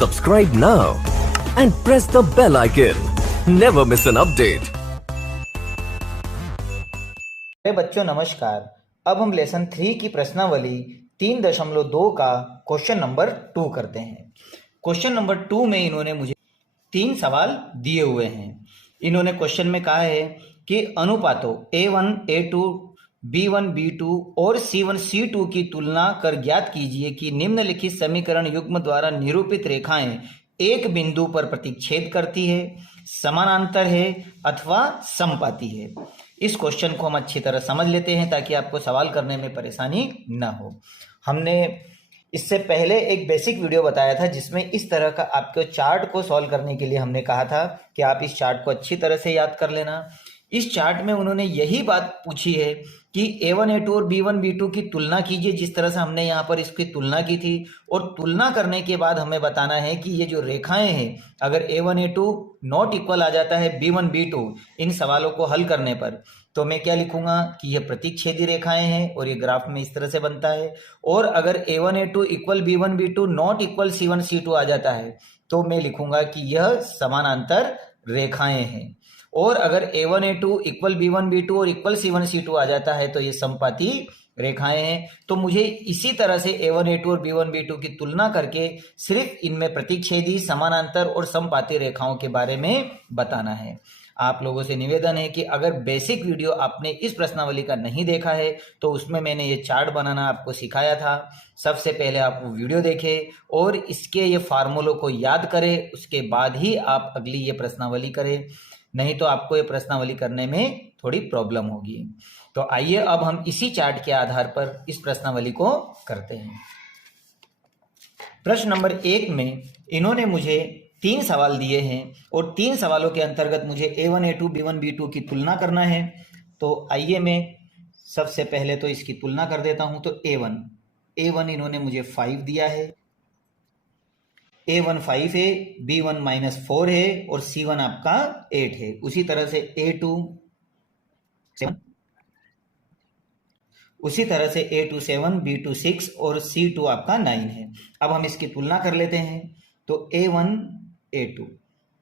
Subscribe now and press the bell icon. Never miss an update. बच्चों नमस्कार। अब हम लेसन 3 की प्रश्नावली 3.2 का क्वेश्चन नंबर 2 करते हैं। क्वेश्चन नंबर 2 में इन्होंने मुझे 3 सवाल दिए हुए हैं। इन्होंने क्वेश्चन में कहा है कि अनुपातों A1, A2, B1, B2 और C1, C2 की तुलना कर ज्ञात कीजिए कि निम्नलिखित समीकरण युग्म द्वारा निरूपित रेखाएं एक बिंदु पर प्रतिच्छेद करती है, समानांतर है अथवा समपाती है। इस क्वेश्चन को हम अच्छी तरह समझ लेते हैं ताकि आपको सवाल करने में परेशानी न हो। हमने इससे पहले एक बेसिक वीडियो बताया था जिसमें इस तरह का आपको चार्ट को सॉल्व करने के लिए हमने कहा था कि आप इस चार्ट को अच्छी तरह से याद कर लेना। इस चार्ट में उन्होंने यही बात पूछी है कि A1, A2 और B1, B2 की तुलना कीजिए, जिस तरह से हमने यहाँ पर इसकी तुलना की थी। और तुलना करने के बाद हमें बताना है कि ये जो रेखाएं हैं, अगर A1, A2 नॉट इक्वल आ जाता है B1, B2 इन सवालों को हल करने पर, तो मैं क्या लिखूंगा कि ये प्रतिच्छेदी रेखाएं हैं और ये ग्राफ में इस तरह से बनता है। और अगर A1, A2 equal B1, B2 not equal C1, C2 आ जाता है तो मैं लिखूंगा कि यह समानांतर रेखाएं हैं। और अगर A1, A2 equal B1, B2 और इक्वल C1, C2 आ जाता है तो ये समपाती रेखाएं हैं। तो मुझे इसी तरह से A1, A2 और B1, B2 की तुलना करके सिर्फ इनमें प्रतिच्छेदी, समानांतर और समपाती रेखाओं के बारे में बताना है। आप लोगों से निवेदन है कि अगर बेसिक वीडियो आपने इस प्रश्नावली का नहीं देखा है तो उसमें मैंने ये चार्ट बनाना आपको सिखाया था। सबसे पहले आप वो वीडियो देखें और इसके ये फार्मूलों को याद करें, उसके बाद ही आप अगली ये प्रश्नावली करें, नहीं तो आपको ये प्रश्नावली करने में थोड़ी प्रॉब्लम होगी। तो आइए अब हम इसी चार्ट के आधार पर इस प्रश्नावली को करते हैं। प्रश्न नंबर 1 में इन्होंने मुझे 3 सवाल दिए हैं और 3 सवालों के अंतर्गत मुझे A1, A2, B1, B2 की तुलना करना है। तो आइए मैं सबसे पहले तो इसकी तुलना कर देता हूं। तो A1 इन्होंने मुझे 5 दिया है, A1 5 है, B1 -4 है और C1 आपका 8 है। उसी तरह से A2 7, उसी तरह से A2 7, B2 6 और C2 आपका 9 है। अब हम इसकी तुलना कर लेते हैं। तो A1 A2,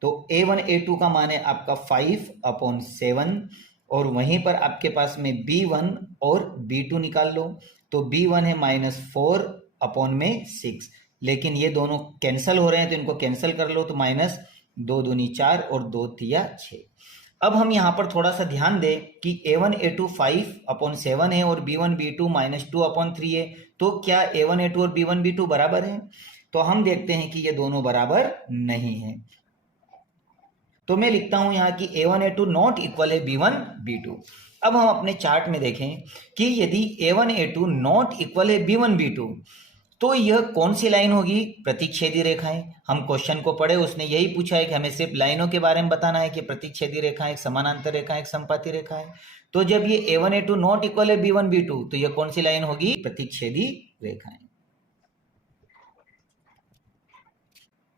तो A1 A2 का मान है आपका 5/7 और वहीं पर आपके पास में B1 और B2 निकाल लो। तो B1 है -4/6, लेकिन ये दोनों कैंसिल हो रहे हैं तो इनको कैंसिल कर लो। तो -2 दूनी 4 और 2 तिया 6। अब हम यहाँ पर थोड़ा सा ध्यान दें कि A1 A2 5/7 है और B1 B2 -2/3 है। तो क्या A1 A2 और B1 B2 बराबर है? तो हम देखते हैं कि ये दोनों बराबर नहीं है। तो मैं लिखता हूं यहाँ कि A1 A2 नॉट इक्वल है B1 B2। अब हम अपने चार्ट में देखें कि यदि A1 A2 नॉट इक्वल है B1 B2 तो यह कौन सी लाइन होगी? प्रतिच्छेदी रेखाएं। हम क्वेश्चन को पढ़े, उसने यही पूछा है कि हमें सिर्फ लाइनों के बारे में बताना है कि प्रतिच्छेदी रेखा, एक समानांतर रेखा, एक समपाती रेखा है। तो जब ये A1 A2 नॉट इक्वल है B1 B2 तो यह कौन सी लाइन होगी? प्रतिच्छेदी रेखाएं।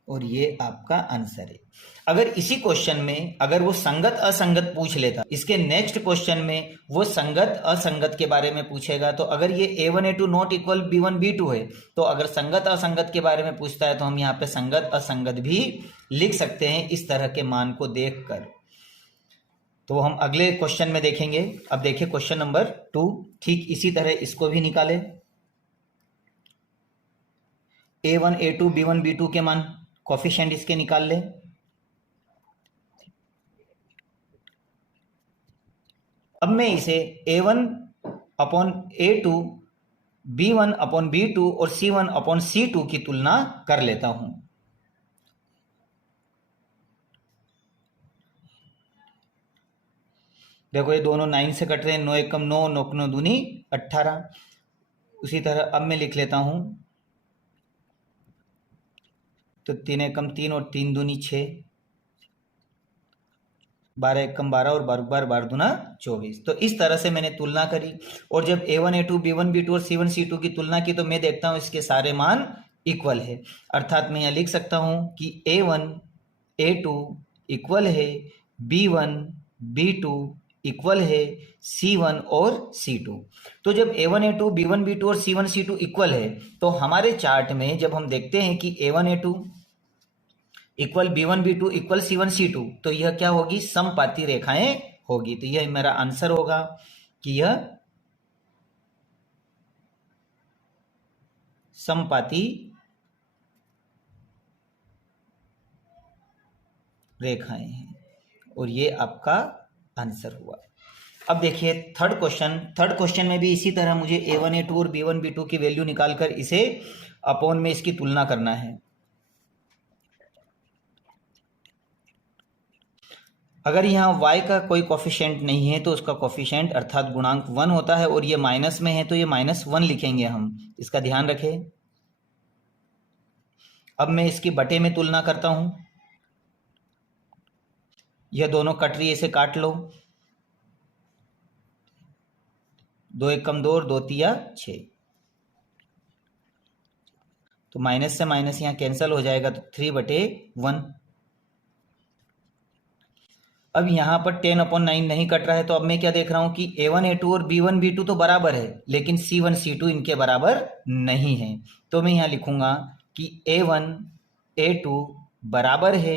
और ये आपका आंसर है। अगर इसी क्वेश्चन में अगर वो संगत असंगत पूछ लेता, इसके नेक्स्ट क्वेश्चन में वो संगत असंगत के बारे में पूछेगा। तो अगर ये A1 A2 not equal B1 B2 है तो अगर संगत असंगत के बारे में पूछता है तो हम यहाँ पे संगत असंगत भी लिख सकते हैं इस तरह के मान को देखकर। तो हम अगले क्वेश्चन में देखेंगे। अब देखिए क्वेश्चन नंबर 2, ठीक इसी तरह इसको भी निकाले। A1 A2 B1 B2 के मान कोफिशिएंट इसके निकाल ले। अब मैं इसे A1/A2 B1/B2 और C1/C2 की तुलना कर लेता हूं। देखो ये दोनों 9 से कट रहे हैं, 9 एकम 9, 9 9 दूनी 18। उसी तरह अब मैं लिख लेता हूं तो 3 एकम 3 और 3 दूनी 6, 12 एकम 12 और 12 दूना 24। तो इस तरह से मैंने तुलना करी और जब A1 A2 B1 B2 और C1 C2 की तुलना की तो मैं देखता हूं इसके सारे मान इक्वल है। अर्थात मैं यहां लिख सकता हूं कि A1 A2 इक्वल है B1 B2 इक्वल है C1 और C2। तो जब A1 A2 B1 B2 और C1 C2 इक्वल है तो हमारे चार्ट में जब हम देखते हैं कि A1 A2 equal B1 B2 equal C1 C2, तो यह क्या होगी, समपाती रेखाएं होगी। तो यह मेरा आंसर होगा कि यह समपाती रेखाएं हैं और ये आपका आंसर हुआ। अब देखिए थर्ड क्वेश्चन में भी इसी तरह मुझे A1 A2 और B1 B2 की वैल्यू निकालकर इसे अपॉन में इसकी तुलना करना है। अगर यहाँ y का कोई कोफिशिएंट नहीं है तो उसका कोफिशिएंट अर्थात गुणांक 1 होता है, और ये माइनस में है तो ये -1 लिखेंगे हम, इसका ध्यान रखें। अब मैं इसकी बटे में तुलना करता हूं, यह दोनों कट रही है, इसे काट लो, 2 1 कम 2 और 2 तिया 6, तो माइनस से माइनस यहाँ कैंसिल हो जाएगा, तो 3/1। अब यहाँ पर 10/9 नहीं कट रहा है, तो अब मैं क्या देख रहा हूँ कि A1 A2 और B1 B2 तो बराबर है, लेकिन C1 C2 इनके बराबर नहीं है। तो मैं यहाँ लिखूंगा कि A1 A2 बराबर है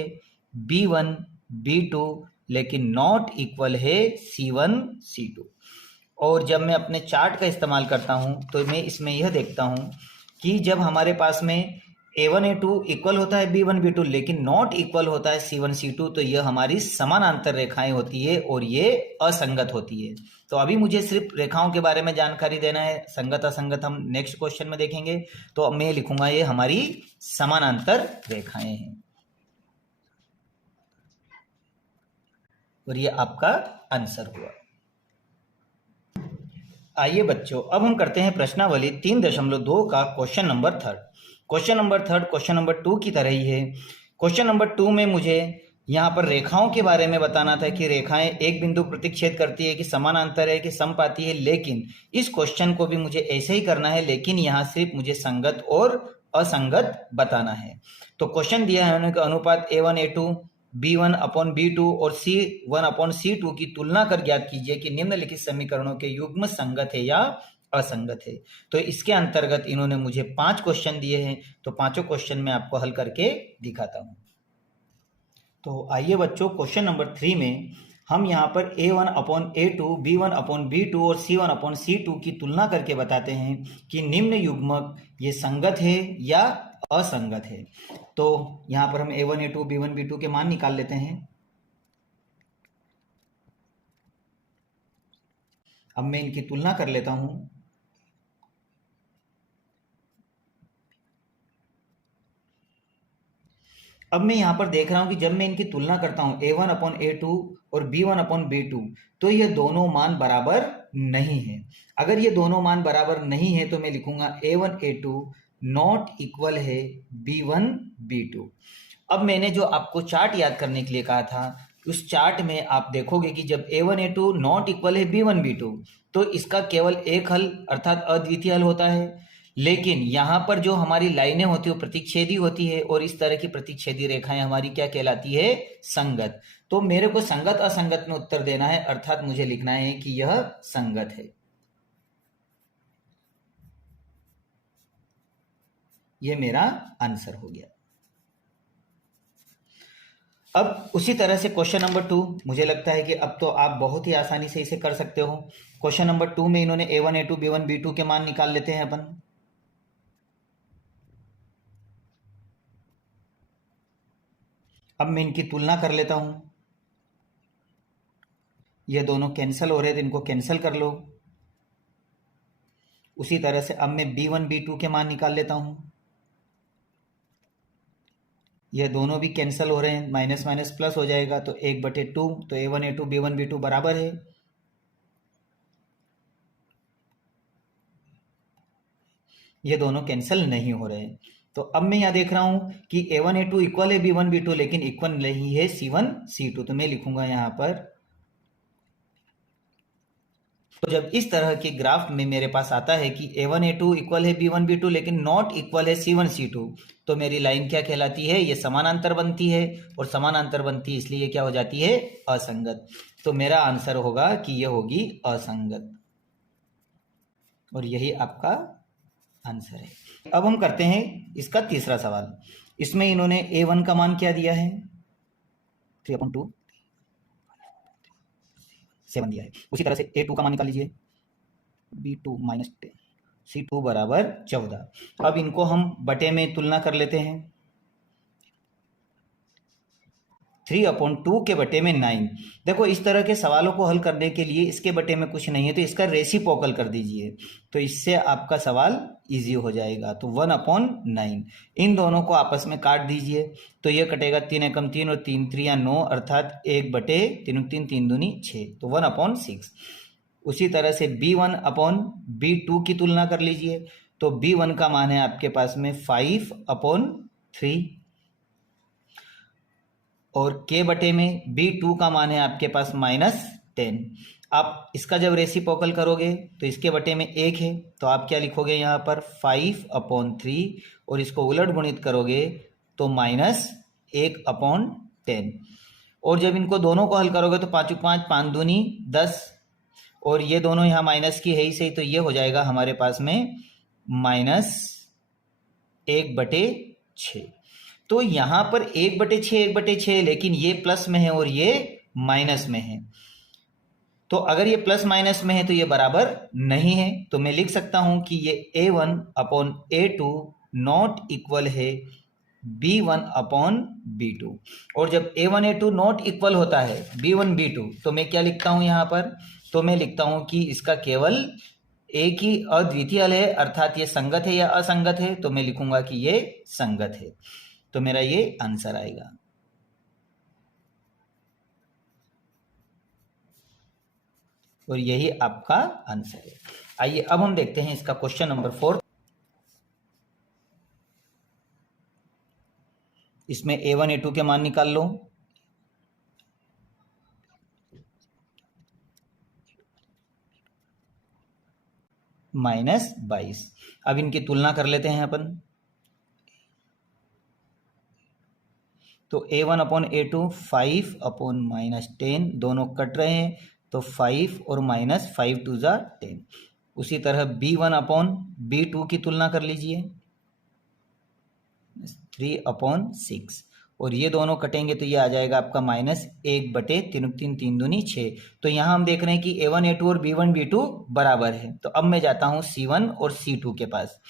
B1 B2, लेकिन नॉट इक्वल है C1 C2। और जब मैं अपने चार्ट का इस्तेमाल करता हूँ तो मैं इसमें यह देखता हूँ कि जब हमारे पास में A1 A2 इक्वल होता है B1 B2 लेकिन नॉट इक्वल होता है C1 C2, तो यह हमारी समानांतर रेखाएं होती है और ये असंगत होती है। तो अभी मुझे सिर्फ रेखाओं के बारे में जानकारी देना है, संगत असंगत हम नेक्स्ट क्वेश्चन में देखेंगे। तो अब मैं लिखूंगा ये हमारी समानांतर रेखाएं हैं, और ये आपका आंसर हुआ। आइए बच्चों, अब हम करते हैं प्रश्नावली 3.2 का क्वेश्चन नंबर 3। क्वेश्चन नंबर 2 की तरह ही है। क्वेश्चन नंबर 2 में मुझे यहाँ पर रेखाओं के बारे में बताना था कि रेखाएं एक बिंदु प्रतिच्छेद करती है कि समानांतर है कि समपाती है, लेकिन इस क्वेश्चन को भी मुझे ऐसे ही करना है, लेकिन यहाँ सिर्फ मुझे संगत और असंगत बताना है। तो क्वेश्चन दिया है उन्होंने अनुपात A1 A2 B1/B2 और C1/C2 की तुलना कर ज्ञात कीजिए कि निम्नलिखित समीकरणों के युग्म संगत है या असंगत है। तो इसके अंतर्गत इन्होंने मुझे 5 क्वेश्चन दिए हैं, तो पांचों क्वेश्चन मैं आपको हल करके दिखाता हूं। तो आइए बच्चों, क्वेश्चन नंबर 3 में हम यहाँ पर A1/A2 B1/B2 और C1/C2 की तुलना करके बताते हैं कि निम्न युग्मक ये संगत है या असंगत है। तो यहां पर हम A1 A2 B1 B2 के मान निकाल लेते हैं। अब मैं इनकी तुलना कर लेता हूं। अब मैं यहां पर देख रहा हूं कि जब मैं इनकी तुलना करता हूं A1/A2 और B1/B2, तो ये दोनों मान बराबर नहीं है। अगर ये दोनों मान बराबर नहीं है तो मैं लिखूंगा A1 A2 नॉट इक्वल है B1 B2। अब मैंने जो आपको चार्ट याद करने के लिए कहा था, उस चार्ट में आप देखोगे कि जब A1 A2 नॉट इक्वल है B1 B2 तो इसका केवल एक हल अर्थात अद्वितीय हल होता है, लेकिन यहाँ पर जो हमारी लाइनें होती है वो प्रतिच्छेदी होती है, और इस तरह की प्रतिच्छेदी रेखाएं हमारी क्या कहलाती है, संगत। तो मेरे को संगत असंगत में उत्तर देना है, अर्थात मुझे लिखना है कि यह संगत है। यह मेरा आंसर हो गया। अब उसी तरह से क्वेश्चन नंबर 2, मुझे लगता है कि अब तो आप बहुत ही आसानी से इसे कर सकते हो। क्वेश्चन नंबर 2 में इन्होंने A1 A2 B1 B2 के मान निकाल लेते हैं अपन। अब मैं इनकी तुलना कर लेता हूं, ये दोनों कैंसिल हो रहे थे, इनको कैंसिल कर लो। उसी तरह से अब मैं B1 B2 के मान निकाल लेता हूं, यह दोनों भी कैंसिल हो रहे हैं, माइनस माइनस प्लस हो जाएगा, तो 1/2, तो A1 A2 B1 B2 बराबर है। ये दोनों कैंसिल नहीं हो रहे हैं। तो अब मैं यहां देख रहा हूं कि A1 A2 इक्वल है B1 B2 लेकिन इक्वल नहीं है C1 C2, तो मैं लिखूंगा यहां पर। तो जब इस तरह के ग्राफ में मेरे पास आता है कि A1 A2 इक्वल है B1 B2 लेकिन नॉट इक्वल है C1 C2, तो मेरी लाइन क्या कहलाती है, ये समानांतर बनती है, और समानांतर बनती है इसलिए क्या हो जाती है, असंगत। तो मेरा आंसर होगा कि यह होगी असंगत, और यही आपका आंसर है। अब हम करते हैं इसका तीसरा सवाल। इसमें इन्होंने A1 का मान क्या दिया है, 3/2 7 दिया है। उसी तरह से A2 का मान निकाल लीजिए, B2 -10, C2 बराबर 14। अब इनको हम बटे में तुलना कर लेते हैं, 3/2 के बटे में 9। देखो इस तरह के सवालों को हल करने के लिए इसके बटे में कुछ नहीं है तो इसका रेसिप्रोकल कर दीजिए, तो इससे आपका सवाल इजी हो जाएगा। तो 1/9, इन दोनों को आपस में काट दीजिए, तो ये कटेगा 3 एकम 3 और 3 3 9, अर्थात 1/3 3 3 दूनी 6, तो 1/6। उसी तरह से B1/B2 की तुलना कर लीजिए, तो B1 का मान है आपके पास में 5/3 और के बटे में B2 का मान है आपके पास -10। आप इसका जब रेसिप्रोकल करोगे तो इसके बटे में 1 है, तो आप क्या लिखोगे यहाँ पर 5/3 और इसको उलट गुणित करोगे तो -1/10। और जब इनको दोनों को हल करोगे तो 5 5 5 दूनी 10 और ये दोनों यहाँ माइनस की है ही सही, तो ये हो जाएगा हमारे पास में -1/6। तो यहाँ पर 1/6 1/6, लेकिन ये प्लस में है और ये माइनस में है, तो अगर ये प्लस माइनस में है तो ये बराबर नहीं है, तो मैं लिख सकता हूं कि ये A1/A2 नॉट इक्वल है B1/B2। और जब A1/A2 नॉट इक्वल होता है B1/B2 तो मैं क्या लिखता हूं यहाँ पर, तो मैं लिखता हूं कि इसका केवल एक ही अद्वितीय हल है, अर्थात ये संगत है या असंगत है, तो मैं लिखूंगा कि ये संगत है, तो मेरा ये आंसर आएगा। और यही आपका आंसर है। आइए अब हम देखते हैं इसका क्वेश्चन नंबर 4। इसमें A1 A2 के मान निकाल लो, -22। अब इनकी तुलना कर लेते हैं अपन, तो A1/A2 5/-10, दोनों कट रहे हैं तो 5 और -5 2 10। उसी तरह B1/B2 की तुलना कर लीजिए, 3/6 और ये दोनों कटेंगे तो ये आ जाएगा आपका -1/3 3 3 दूनी 6। तो यहाँ हम देख रहे हैं कि A1 A2 और B1 B2 बराबर है। तो अब मैं जाता हूँ C1 और C2 के पास,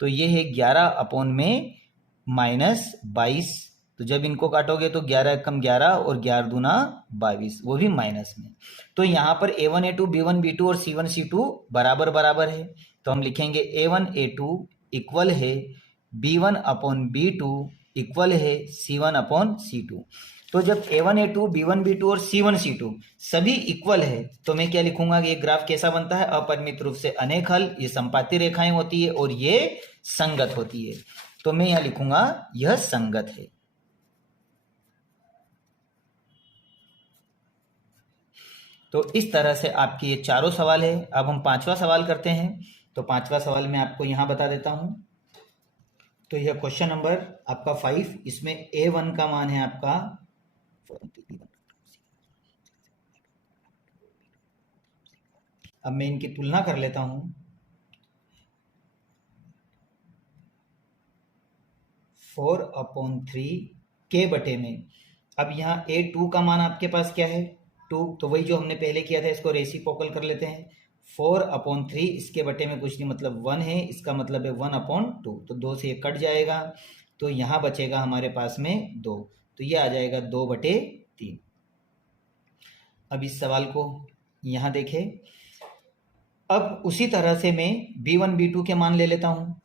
तो ये है 11/-22। तो जब इनको काटोगे तो 11 एकम 11 और 11 दूना 22, वो भी माइनस में। तो यहाँ पर A1 A2 B1 B2 और C1 C2 बराबर बराबर है, तो हम लिखेंगे A1 A2 इक्वल है B1/B2 इक्वल है C1/C2। तो जब A1 A2 B1 B2 और C1 C2 सभी इक्वल है तो मैं क्या लिखूंगा कि ये ग्राफ कैसा बनता है, अपरिमित रूप से अनेक हल, ये संपाती रेखाएं होती है और ये संगत होती है, तो मैं यहां लिखूंगा यह संगत है। तो इस तरह से आपके ये चारों सवाल है। अब हम पांचवा सवाल करते हैं, तो पांचवा सवाल मैं आपको यहां बता देता हूं। तो यह क्वेश्चन नंबर आपका 5, इसमें A1 का मान है आपका, अब मैं इनकी तुलना कर लेता हूं, 4/3 के बटे में, अब यहाँ A2 का मान आपके पास क्या है 2, तो वही जो हमने पहले किया था, इसको रेसिप्रोकल कर लेते हैं। 4/3 इसके बटे में कुछ नहीं मतलब 1 है, इसका मतलब है 1/2, तो 2 से ये कट जाएगा, तो यहाँ बचेगा हमारे पास में 2, तो ये आ जाएगा 2/3। अब इस सवाल को यहाँ देखें, अब उसी तरह से मैं B1 B2 के मान ले लेता हूँ,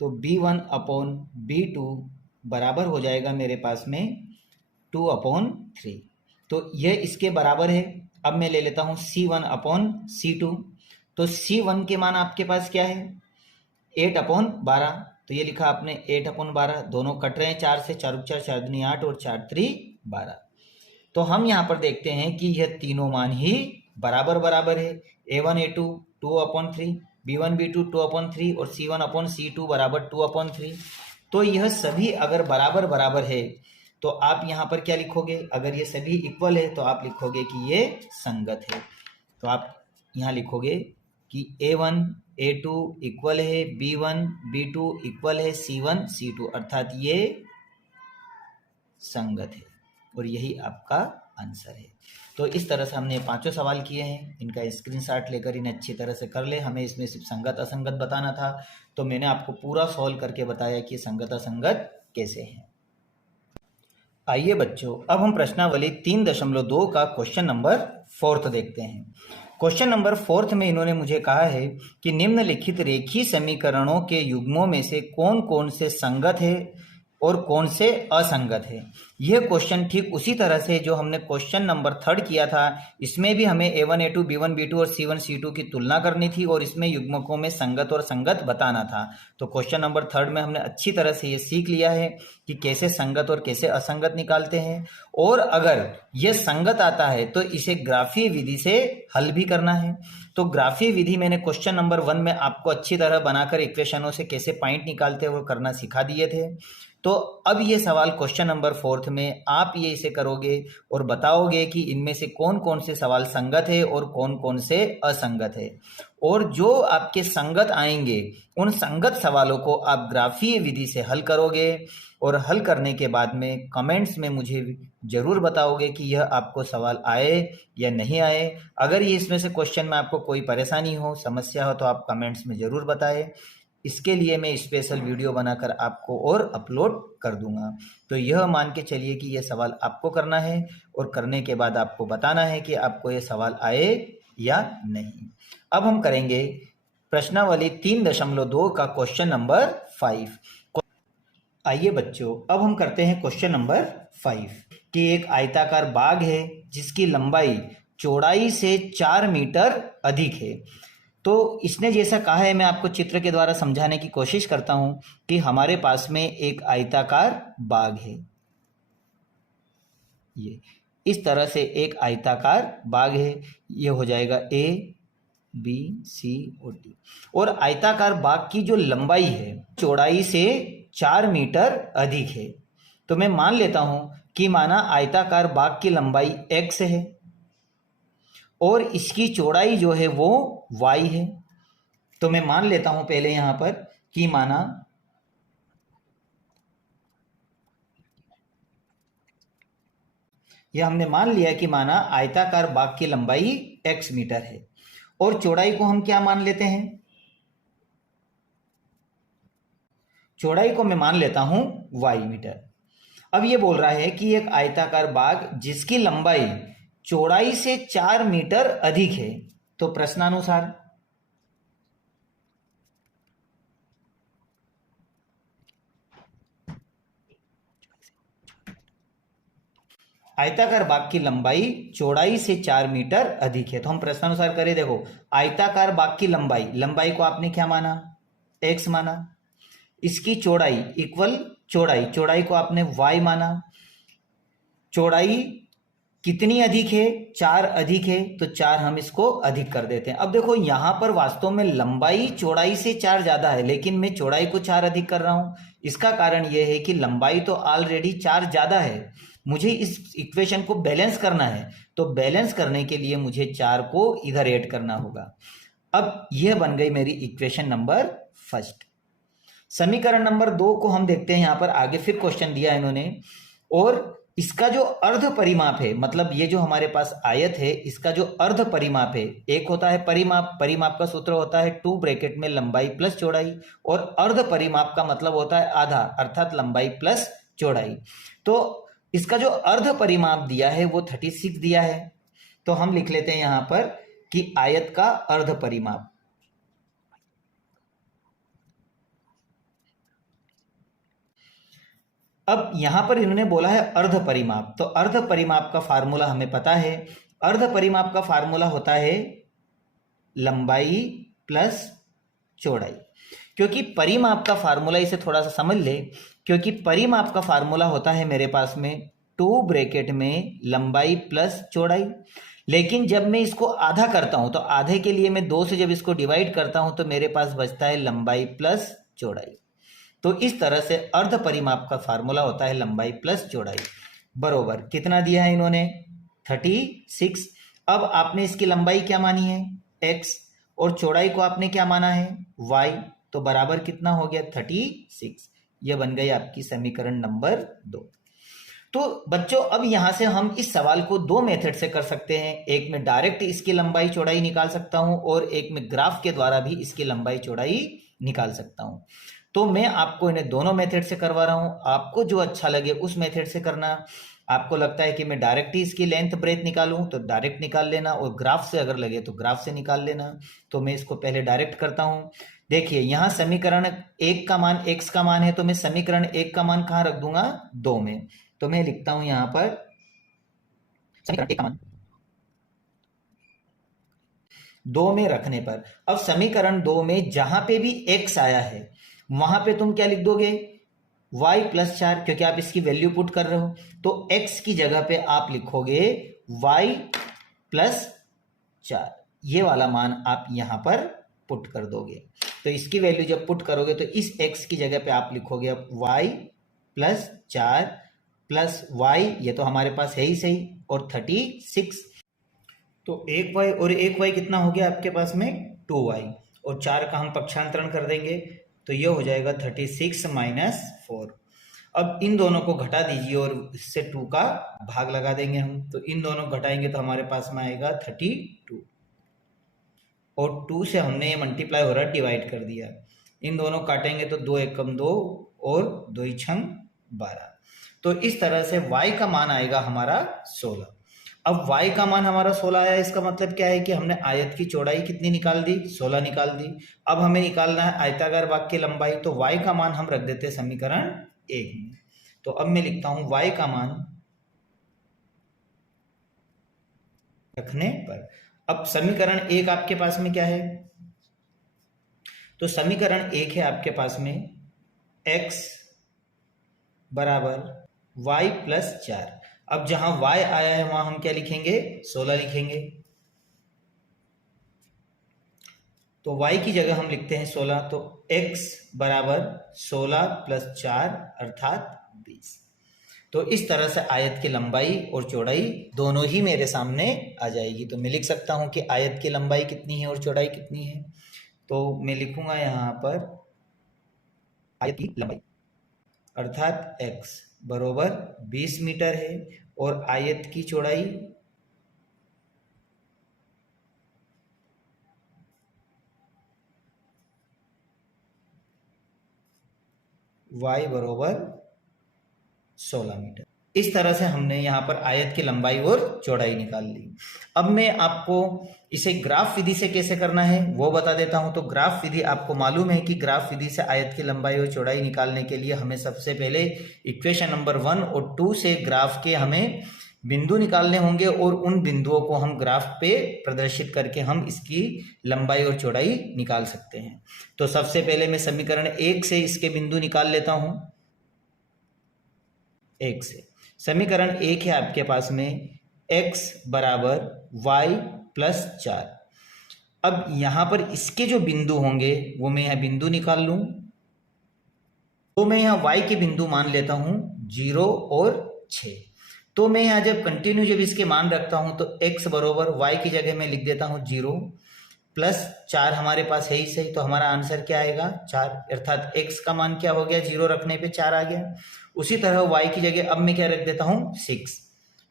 तो B1/B2 बराबर हो जाएगा मेरे पास में 2/3, तो यह इसके बराबर है। अब मैं ले लेता हूं C1/C2, तो C1 के मान आपके पास क्या है 8/12, तो ये लिखा आपने 8/12, दोनों कट रहे हैं 4 से, 4 4 4 दूनी 8 और 4 3 12। तो हम यहाँ पर देखते हैं कि यह तीनों मान ही बराबर बराबर है, A1 A2 2/3, B1 B2 2/3 और C1/C2 बराबर 2/3। तो यह सभी अगर बराबर बराबर है तो आप यहाँ पर क्या लिखोगे, अगर ये सभी इक्वल है तो आप लिखोगे कि ये संगत है, तो आप यहाँ लिखोगे कि A1 A2 इक्वल है B1 B2 इक्वल है C1 C2, अर्थात ये संगत है और यही आपका आंसर है। तो इस तरह से हमने पांचों सवाल किए हैं, इनका स्क्रीनशॉट लेकर इन्हें अच्छी तरह से कर ले। हमें इसमें सिर्फ संगत असंगत बताना था, तो मैंने आपको पूरा सॉल्व करके बताया कि संगत असंगत कैसे है। आइए बच्चों, अब हम प्रश्नावली 3.2 का क्वेश्चन नंबर 4 देखते हैं। क्वेश्चन नंबर 4 में इन्होंने मुझे कहा है कि निम्नलिखित रेखीय समीकरणों के युग्मों में से कौन कौन से संगत है और कौन से असंगत है। यह क्वेश्चन ठीक उसी तरह से जो हमने क्वेश्चन नंबर 3 किया था, इसमें भी हमें A1 A2 B1 B2 और C1 C2 की तुलना करनी थी और इसमें युग्मकों में संगत और संगत बताना था। तो क्वेश्चन नंबर 3 में हमने अच्छी तरह से ये सीख लिया है कि कैसे संगत और कैसे असंगत निकालते हैं, और अगर यह संगत आता है तो इसे ग्राफीय विधि से हल भी करना है। तो ग्राफीय विधि मैंने क्वेश्चन नंबर 1 में आपको अच्छी तरह बनाकर इक्वेशनों से कैसे पॉइंट निकालते हैं वो करना सिखा दिए थे। तो अब ये सवाल क्वेश्चन नंबर 4 में आप ये इसे करोगे और बताओगे कि इनमें से कौन कौन से सवाल संगत है और कौन कौन से असंगत है, और जो आपके संगत आएंगे उन संगत सवालों को आप ग्राफीय विधि से हल करोगे, और हल करने के बाद में कमेंट्स में मुझे जरूर बताओगे कि यह आपको सवाल आए या नहीं आए। अगर ये इसमें से क्वेश्चन में आपको कोई परेशानी हो, समस्या हो, तो आप कमेंट्स में जरूर बताएं। इसके लिए मैं स्पेशल वीडियो बनाकर आपको और अपलोड कर दूंगा। तो यह मान के चलिए कि यह सवाल आपको करना है और करने के बाद आपको बताना है कि आपको यह सवाल आए या नहीं। अब हम करेंगे प्रश्नावली 3.2 का क्वेश्चन नंबर 5। आइए बच्चों, अब हम करते हैं क्वेश्चन नंबर 5 कि एक आयताकार बाग है जिसकी लंबाई चौड़ाई से 4 मीटर अधिक है। तो इसने जैसा कहा है, मैं आपको चित्र के द्वारा समझाने की कोशिश करता हूं कि हमारे पास में एक आयताकार बाग है। ये इस तरह से एक आयताकार बाग है, ये हो जाएगा A B C और D, और आयताकार बाग की जो लंबाई है चौड़ाई से 4 मीटर अधिक है। तो मैं मान लेता हूं कि माना आयताकार बाग की लंबाई x है और इसकी चौड़ाई जो है वो y है। तो मैं मान लेता हूं पहले यहां पर कि माना यह हमने मान लिया कि माना आयताकार बाग की लंबाई x मीटर है और चौड़ाई को हम क्या मान लेते हैं, चौड़ाई को मैं मान लेता हूं y मीटर। अब ये बोल रहा है कि एक आयताकार बाग जिसकी लंबाई चौड़ाई से 4 मीटर अधिक है। तो प्रश्नानुसार आयताकार बाग की लंबाई चौड़ाई से 4 मीटर अधिक है। तो हम प्रश्नानुसार करें, देखो आयताकार बाग की लंबाई को आपने क्या माना, x माना, इसकी चौड़ाई इक्वल चौड़ाई को आपने y माना। चौड़ाई कितनी अधिक है, 4 अधिक है, तो 4 हम इसको अधिक कर देते हैं। अब देखो यहां पर वास्तव में लंबाई चौड़ाई से 4 ज्यादा है, लेकिन मैं चौड़ाई को 4 अधिक कर रहा हूं। इसका कारण यह है कि लंबाई तो ऑलरेडी 4 ज्यादा है, मुझे इस इक्वेशन को बैलेंस करना है। तो बैलेंस करने के लिए मुझे 4 को इधर ऐड करना होगा। अब यह बन गई मेरी इक्वेशन नंबर 1। समीकरण नंबर 2 को हम देखते हैं। यहां पर आगे फिर क्वेश्चन दिया इन्होंने, और इसका जो अर्ध परिमाप है, मतलब ये जो हमारे पास आयत है इसका जो अर्ध परिमाप है, एक होता है परिमाप का सूत्र होता है 2 ब्रैकेट में लंबाई प्लस चौड़ाई, और अर्ध परिमाप का मतलब होता है आधा, अर्थात लंबाई प्लस चौड़ाई। तो इसका जो अर्ध परिमाप दिया है वो 36 दिया है। तो हम लिख लेते हैं यहां पर कि आयत का अर्ध परिमाप। अब यहां पर इन्होंने बोला है अर्ध परिमाप, तो अर्ध परिमाप का फार्मूला हमें पता है। अर्ध परिमाप का फार्मूला होता है लंबाई प्लस चौड़ाई। क्योंकि परिमाप का फार्मूला, इसे थोड़ा सा समझ ले, क्योंकि परिमाप का फार्मूला होता है मेरे पास में 2 ब्रैकेट में लंबाई प्लस चौड़ाई। लेकिन जब मैं इसको आधा करता हूं, तो आधे के लिए मैं 2 से जब इसको डिवाइड करता हूं तो मेरे पास बचता है लंबाई प्लस चौड़ाई। तो इस तरह से अर्ध परिमाप का फार्मूला होता है लंबाई प्लस चौड़ाई बरोबर कितना दिया है इन्होंने, 36। अब आपने इसकी लंबाई क्या मानी है, x, और चौड़ाई को आपने क्या माना है y, तो बराबर कितना हो गया 36। यह बन गई आपकी समीकरण नंबर 2। तो बच्चों अब यहां से हम इस सवाल को दो मेथड से कर सकते हैं। एक में डायरेक्ट इसकी लंबाई चौड़ाई निकाल सकता हूं और एक में ग्राफ के द्वारा भी इसकी लंबाई चौड़ाई निकाल सकता हूं। तो मैं आपको इन्हें दोनों मेथड से करवा रहा हूं, आपको जो अच्छा लगे उस मेथड से करना। आपको लगता है कि मैं डायरेक्ट ही इसकी लेंथ ब्रेथ निकालूं तो डायरेक्ट निकाल लेना, और ग्राफ से अगर लगे तो ग्राफ से निकाल लेना। तो मैं इसको पहले डायरेक्ट करता हूं। देखिए यहां समीकरण 1 का मान x का मान है, तो मैं समीकरण 1 का मान कहां रख दूंगा 2 में। तो मैं लिखता हूं यहां पर समीकरण 1 का मान 2 में रखने पर, अब समीकरण 2 में जहां पे भी x आया है वहां पे तुम क्या लिख दोगे y प्लस 4, क्योंकि आप इसकी वैल्यू पुट कर रहे हो। तो x की जगह पे आप लिखोगे y प्लस 4, ये वाला मान आप यहां पर पुट कर दोगे। तो इसकी वैल्यू जब पुट करोगे तो इस x की जगह पे आप लिखोगे y प्लस 4 प्लस y, ये तो हमारे पास है ही सही, और 36। तो 1y और 1y कितना हो गया आपके पास में 2y, और 4 का हम पक्षांतरण कर देंगे तो ये हो जाएगा 36 माइनस 4। अब इन दोनों को घटा दीजिए और इससे 2 का भाग लगा देंगे हम। तो इन दोनों को घटाएंगे तो हमारे पास में आएगा 32, और 2 से हमने ये मल्टीप्लाई हो रहा है डिवाइड कर दिया। इन दोनों काटेंगे तो 2 एकम 2 और 2 छंग 12। तो इस तरह से y का मान आएगा हमारा 16। अब y का मान हमारा 16 आया, इसका मतलब क्या है कि हमने आयत की चौड़ाई कितनी निकाल दी 16 निकाल दी। अब हमें निकालना है आयताकार भाग की लंबाई, तो y का मान हम रख देते हैं समीकरण 1 में। तो अब मैं लिखता हूं y का मान रखने पर, अब समीकरण 1 आपके पास में क्या है, तो समीकरण 1 है आपके पास में x बराबर y प्लस 4। अब जहां y आया है वहां हम क्या लिखेंगे 16 लिखेंगे। तो y की जगह हम लिखते हैं 16, तो x बराबर 16 प्लस 4 अर्थात 20। तो इस तरह से आयत की लंबाई और चौड़ाई दोनों ही मेरे सामने आ जाएगी। तो मैं लिख सकता हूं कि आयत की लंबाई कितनी है और चौड़ाई कितनी है। तो मैं लिखूंगा यहां पर आयत की लंबाई अर्थात x बरोबर 20 मीटर है, और आयत की चौड़ाई y बरोबर 16 मीटर। इस तरह से हमने यहाँ पर आयत की लंबाई और चौड़ाई निकाल ली। अब मैं आपको इसे ग्राफ विधि से कैसे करना है वो बता देता हूं। तो ग्राफ विधि आपको मालूम है कि ग्राफ विधि से आयत की लंबाई और चौड़ाई निकालने के लिए हमें सबसे पहले इक्वेशन नंबर 1 और 2 से ग्राफ के हमें बिंदु निकालने होंगे, और उन बिंदुओं को हम ग्राफ पे प्रदर्शित करके हम इसकी लंबाई और चौड़ाई निकाल सकते हैं। तो सबसे पहले मैं समीकरण 1 से इसके बिंदु निकाल लेता हूं। 1 से समीकरण 1 है आपके पास में x बराबर y प्लस 4। अब यहां पर इसके जो बिंदु होंगे वो मैं यहां बिंदु निकाल लूं। तो मैं यहां y के बिंदु मान लेता हूं 0 और 6। तो मैं यहां जब कंटिन्यू जब इसके मान रखता हूं तो x बरोबर y की जगह में लिख देता हूं 0 प्लस 4, हमारे पास है ही सही, तो हमारा आंसर क्या आएगा 4, अर्थात x का मान क्या हो गया 0 रखने पे 4 आ गया। उसी तरह y की जगह अब मैं क्या रख देता हूं 6।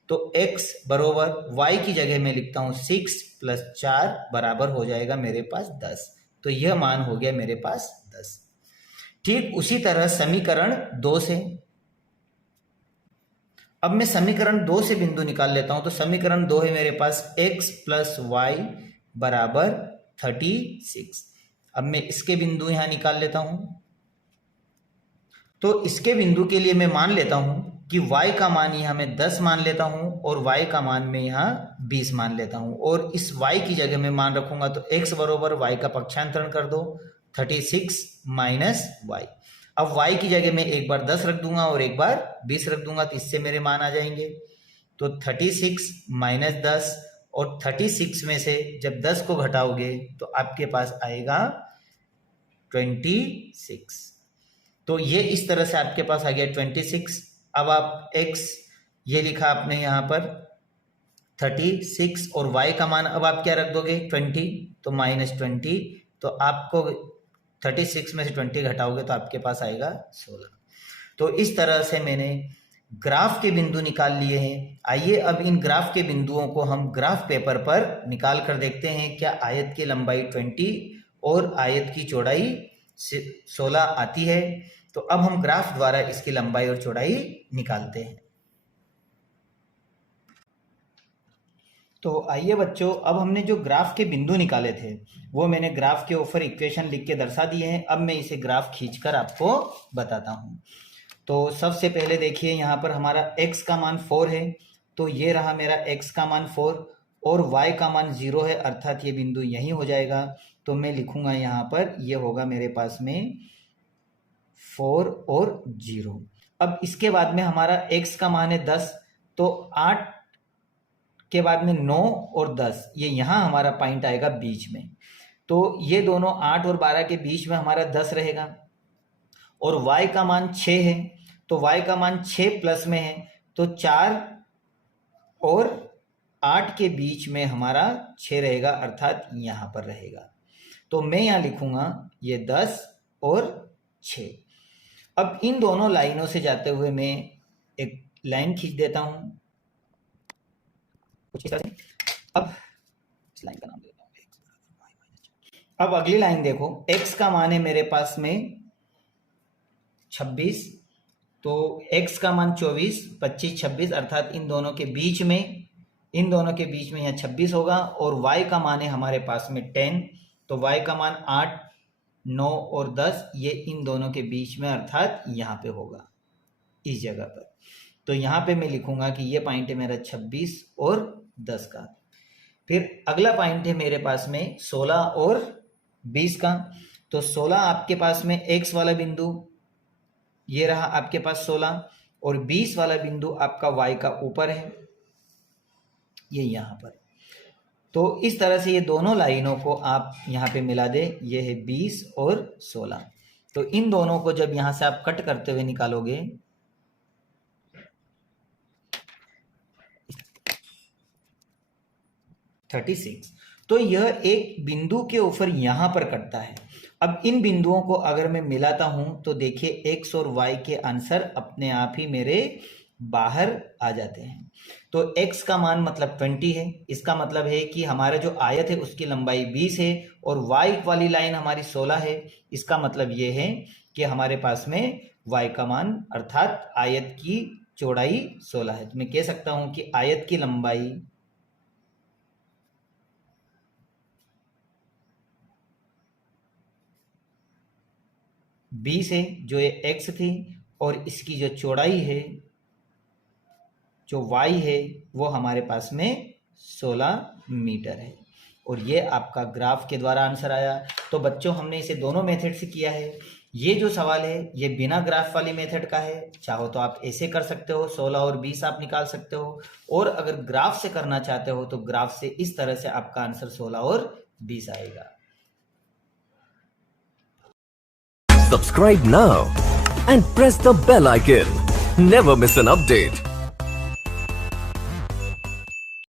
तो x बरोबर y की जगह में लिखता हूं 6 प्लस 4 बराबर हो जाएगा मेरे पास 10। तो यह मान हो गया मेरे पास 10। ठीक उसी तरह समीकरण 2 से, अब मैं समीकरण 2 से बिंदु निकाल लेता हूं। तो समीकरण 2 है मेरे पास x प्लस वाई बराबर 36। अब मैं इसके बिंदु यहां निकाल लेता हूं। तो इसके बिंदु के लिए मैं मान लेता हूं कि y का मान यहां मैं 10 मान लेता हूं और y का मान मैं यहां 20 मान लेता हूं, और इस y की जगह में मान रखूंगा। तो x बरोबर y का पक्षांतरण कर दो 36 माइनस y। अब y की जगह में एक बार 10 रख दूंगा और एक बार 20 रख दूंगा, तो इससे मेरे मान आ जाएंगे। तो 36 माइनस 10, और 36 में से जब 10 को घटाओगे तो आपके पास आएगा 26। तो ये इस तरह से आपके पास आ गया 26। अब आप x ये लिखा आपने यहाँ पर 36 और y का मान अब आप क्या रख दोगे 20, तो -20, तो आपको 36 में से 20 घटाओगे तो आपके पास आएगा 16। तो इस तरह से मैंने ग्राफ के बिंदु निकाल लिए हैं। आइए अब इन ग्राफ के बिंदुओं को हम ग्राफ पेपर पर निकाल कर देखते हैं क्या आयत की लंबाई 20 और आयत की चौड़ाई 16 आती है। तो अब हम ग्राफ द्वारा इसकी लंबाई और चौड़ाई निकालते हैं। तो आइए बच्चों, अब हमने जो ग्राफ के बिंदु निकाले थे वो मैंने ग्राफ के ऊपर इक्वेशन लिख के दर्शा दिए हैं। अब मैं इसे ग्राफ खींचकर आपको बताता हूँ। तो सबसे पहले देखिए यहाँ पर हमारा x का मान 4 है, तो ये रहा मेरा x का मान 4 और y का मान 0 है, अर्थात ये बिंदु यहीं हो जाएगा। तो मैं लिखूंगा यहाँ पर ये होगा मेरे पास में 4 और 0। अब इसके बाद में हमारा x का मान है 10, तो 8 के बाद में 9 और 10, ये यहाँ हमारा पॉइंट आएगा बीच में। तो ये दोनों 8 और 12 के बीच में हमारा 10 रहेगा। और y का मान 6 है, तो y का मान 6 प्लस में है, तो 4 और 8 के बीच में हमारा 6 रहेगा, अर्थात यहाँ पर रहेगा। तो मैं यहाँ लिखूंगा ये 10 और 6। अब इन दोनों लाइनों से जाते हुए मैं एक लाइन खींच देता हूँ कुछ इस तरह से। अब इस लाइन का नाम देता हूँ x। अब अगली लाइन देखो, x का मान है मेरे पास में 26, तो x का मान 24, 25, 26, अर्थात इन दोनों के बीच में यहाँ 26 होगा। और y का मान है हमारे पास में 10, तो y का मान 8, 9 और 10, ये इन दोनों के बीच में अर्थात यहाँ पे होगा इस जगह पर। तो यहाँ पे मैं लिखूंगा कि ये पॉइंट है मेरा 26 और 10 का। फिर अगला पॉइंट है मेरे पास में 16 और 20 का। तो 16 आपके पास में x वाला बिंदु, ये रहा आपके पास 16, और 20 वाला बिंदु आपका y का ऊपर है, ये यहाँ पर। तो इस तरह से ये दोनों लाइनों को आप यहाँ पे मिला दें, ये है 20 और 16। तो इन दोनों को जब यहाँ से आप कट करते हुए निकालोगे, तो यह एक बिंदु के ऊपर यहां पर कटता है। अब इन बिंदुओं को अगर मैं मिलाता हूं तो देखिए x और y के आंसर अपने आप ही मेरे बाहर आ जाते हैं। तो x का मान मतलब 20 है, इसका मतलब है कि हमारा जो आयत है उसकी लंबाई 20 है, और y वाली लाइन हमारी 16 है। इसका मतलब ये है कि हमारे पास में y का मान अर्थात आयत की चौड़ाई 16 है। तो मैं कह सकता हूं कि आयत की लंबाई बीस है, जो ये x थी, और इसकी जो चौड़ाई है जो y है वो हमारे पास में 16 मीटर है। और ये आपका ग्राफ के द्वारा आंसर आया। तो बच्चों हमने इसे दोनों मेथड से किया है। ये जो सवाल है ये बिना ग्राफ वाली मेथड का है, चाहो तो आप ऐसे कर सकते हो, 16 और 20 आप निकाल सकते हो, और अगर ग्राफ से करना चाहते हो तो ग्राफ से इस तरह से आपका आंसर 16 और 20 आएगा। Subscribe now and press the bell icon. Never miss an update.